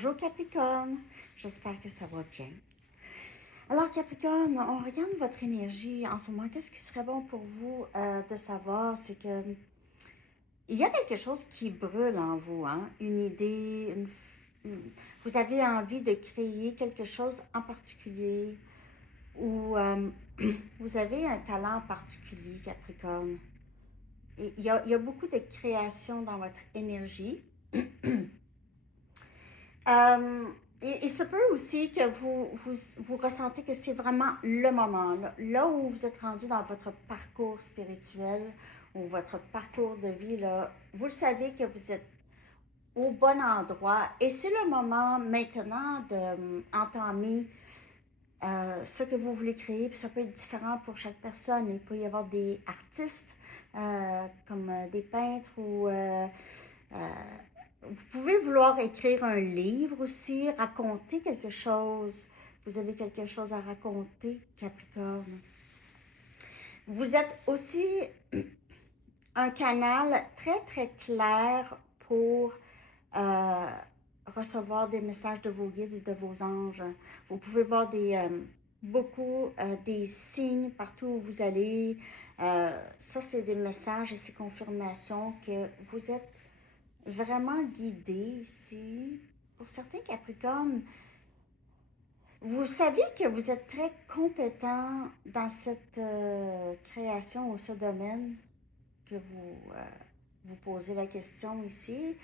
Bonjour Capricorne, j'espère que ça va bien. Alors Capricorne, on regarde votre énergie en ce moment. Qu'est-ce qui serait bon pour vous de savoir? C'est que il y a quelque chose qui brûle en vous, hein? Une idée, vous avez envie de créer quelque chose en particulier ou vous avez un talent particulier, Capricorne. Et il y a beaucoup de création dans votre énergie. Euh, il se peut aussi que vous ressentez que c'est vraiment le moment, là où vous êtes rendu dans votre parcours spirituel ou votre parcours de vie, là, vous le savez que vous êtes au bon endroit et c'est le moment maintenant d'entamer ce que vous voulez créer. Puis ça peut être différent pour chaque personne. Il peut y avoir des artistes comme des peintres ou euh, vous pouvez vouloir écrire un livre aussi, raconter quelque chose. Vous avez quelque chose à raconter, Capricorne. Vous êtes aussi un canal très très clair pour euh, recevoir des messages de vos guides et de vos anges. Vous pouvez voir beaucoup des signes partout où vous allez. Ça, c'est des messages et c'est confirmations que vous êtes vraiment guidé ici. Pour certains Capricornes, vous savez que vous êtes très compétent dans cette création ou ce domaine que vous posez la question ici,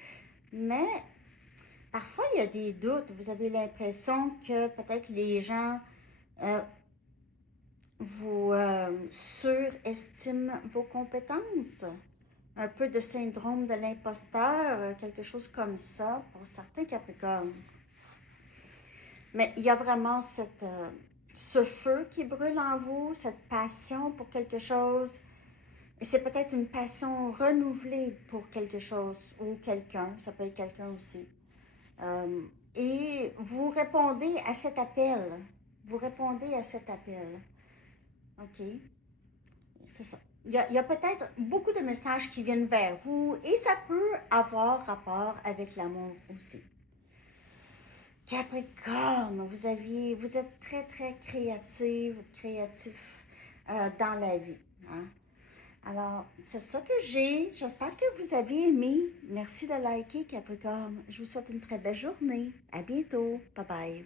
mais parfois il y a des doutes. Vous avez l'impression que peut-être les gens euh, vous surestiment vos compétences. Un peu de syndrome de l'imposteur, quelque chose comme ça pour certains Capricornes. Mais il y a vraiment ce feu qui brûle en vous, cette passion pour quelque chose. Et c'est peut-être une passion renouvelée pour quelque chose ou quelqu'un, ça peut être quelqu'un aussi. Et vous répondez à cet appel. Vous répondez à cet appel. OK? C'est ça. Il y a peut-être beaucoup de messages qui viennent vers vous et ça peut avoir rapport avec l'amour aussi. Capricorne, vous êtes très très créatif dans la vie. Hein? Alors, c'est ça que j'ai. J'espère que vous avez aimé. Merci de liker, Capricorne. Je vous souhaite une très belle journée. À bientôt. Bye bye.